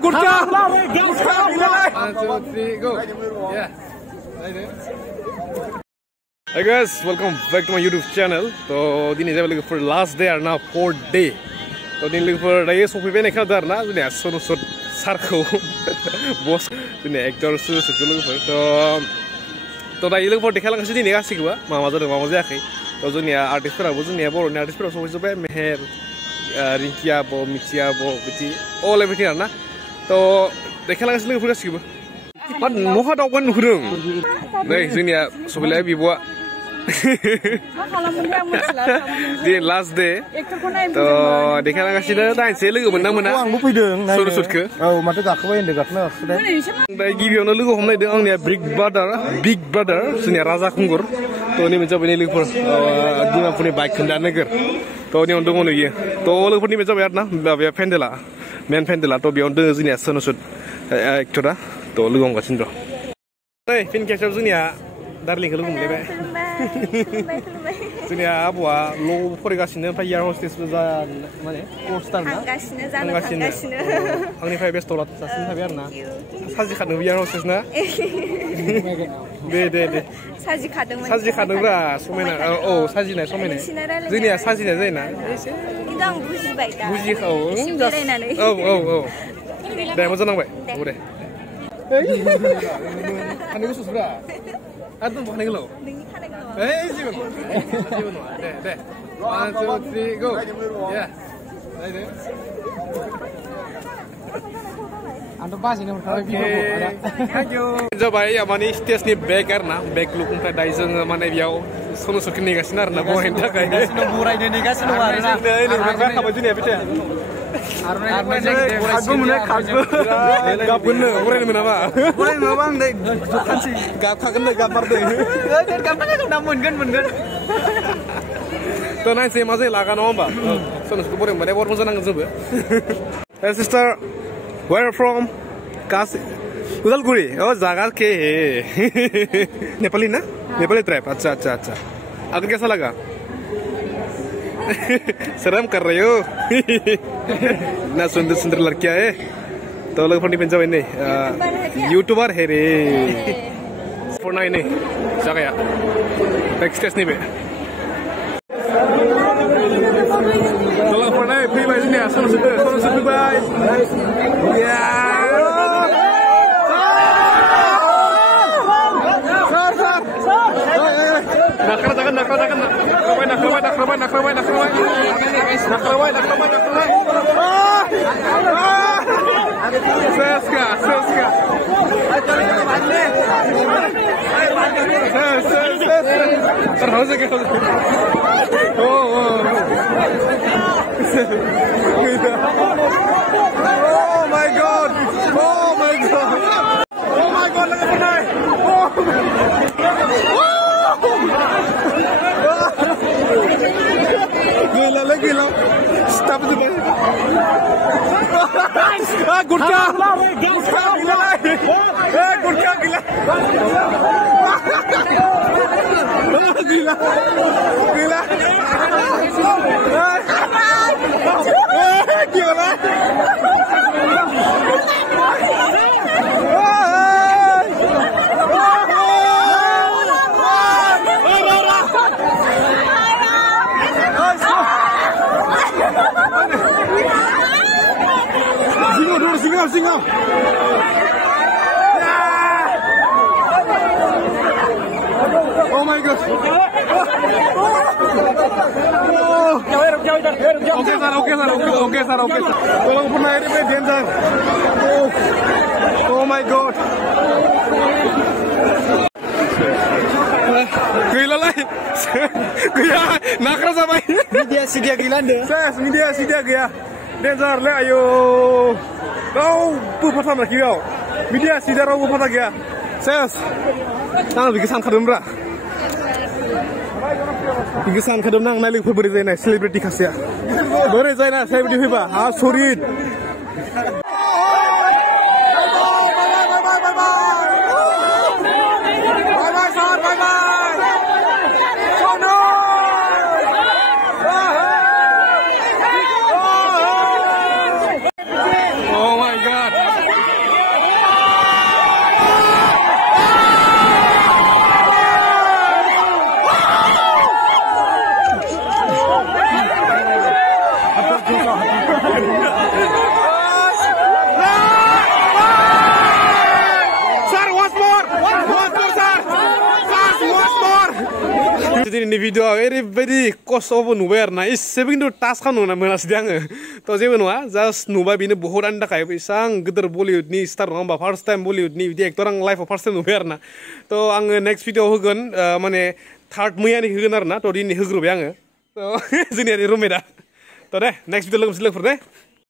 Gurkha. 1, 2, 3, go. Yeah. Hey guys, welcome back to my YouTube channel. So, this is looking for last day or now 4th day. So, this looking for day so we make another na. This is so sarko boss. This actor so looking for. So, day looking for dekhalang kasi din kasi gua. Mama jadi akhi. So, this artist pera, this boro artist pera so we sobe Meher, Rinkia bo, Michia bo, beti all everything na. So, dekhalang kasi looking for kasi gua. But moha dog one hurung. Nih, sini ya sebelah ibu. Di last day. To dekhalang kasi dah tain selu ke menang. Ang bupi deng. Surut ke? Oh, mata gak kau yang dekat nak. Dah gigi orang lu homlay deng ni Big Brother. Sini Raza Kungur. To ni mencoba ni lu pun. Dia punya bike kendaraan negar. To ni orang dong ni. To lu pun ni mencoba ya na. Biar pendela. Main pendela. To biar orang sini surut. Ektora. To lu orang kasih tu. Hey, fin catch up sini ya. Darling kalau ngomong lebe. Sini ya apa wa lo pori kasih nih Air hostess beza mana? Coaster na? Angkasnya. Angni fire best tolat sasin biar na. Saji kadang Air hostess na. De. Saji kadang lah. Somena. Oh saji na somena. Sini ya saji na zina. Idang buji baik dah. Buji kau. Oh. Dah macam nang baik. Boleh. Ane khusus berapa? Aduh bukan yang lo. Jiwan. Deh. 1, 2, 3, go. Ya. Antum pas ini Thank you. Coba ya mani stage ni back karena back lu kumpa daizeng mana biau sono sokini kasinar na bohen tak kayak. Sino burai ini kan sino warna. Ini mereka apa jenis apa? Aku mana kagu. Gak bener, burai ni mana? Bukan memang deh. Bukan sih. Gak kena gambar deh. Gambarnya sudah mun kan. To nanti saya masih lakukan omba. Sono burai mana? Burai mana nggak coba? Hey sister, where from? Kasi. Udalguri. Oh जागा के नेपाली ना? नेपाली ट्रैप. अच्छा. आपको कैसा लगा? शर्म कर रहे हो? ना सुंदर लड़कियां है. तो लोग फोन पे जाओ इन्हें. यूट्यूबर है रे. फोन आए नहीं. जागा या. एक्सप्रेस नहीं बे. तो लोग फोन आए. फ्री बाइज नहीं. सोनो सुपर बाइज. या. Seska. Terus ke? Oh. Oh my god. Look at that. Gila. Stop it. Gurkha. Gurkha gila. Singa. Oh my god. Oke, Sar. Tolong pernah ini danger. Oh my god. Gila lah. Gila, nak rasa apa? Media gila deh. Media gila. Danger le ayo. Kau pertama lagi kau. Media sidar kau pertama lagi. Ses. Nang bikisan kadem bra. Bikisan kadem nang nalik beri zaina celebrity khasya. Beri zaina celebrity hiba. Surit. Oh my god. दिनैनि भिडिअ'आव ओरैबायदि खस्थ'बो नुबाय आरो ना एसेबो खिन्थु टाच खालामनो मोनासै आङो थ' जेबो नङा जास्ट नुबाय बेनो बहुत आंनि थाखाय बेसेबां गिदिर बलिउडनि स्टार नङा होमबा फार्स्ट टाइम बलिउडनि बिदि एक्टर आं लाइफआव फार्स्ट टाइम नुबाय आरो ना थ' आङो नेक्स्ट भिडिअ'आव होगोन माने थार्ड मैयानि होगोन आरो ना थ' दिनै होग्रोबाय आङो थ' जोंनिया रुममेटआ थ' दे नेक्स्ट भिडिअ लोगोसे लोगोफोर दे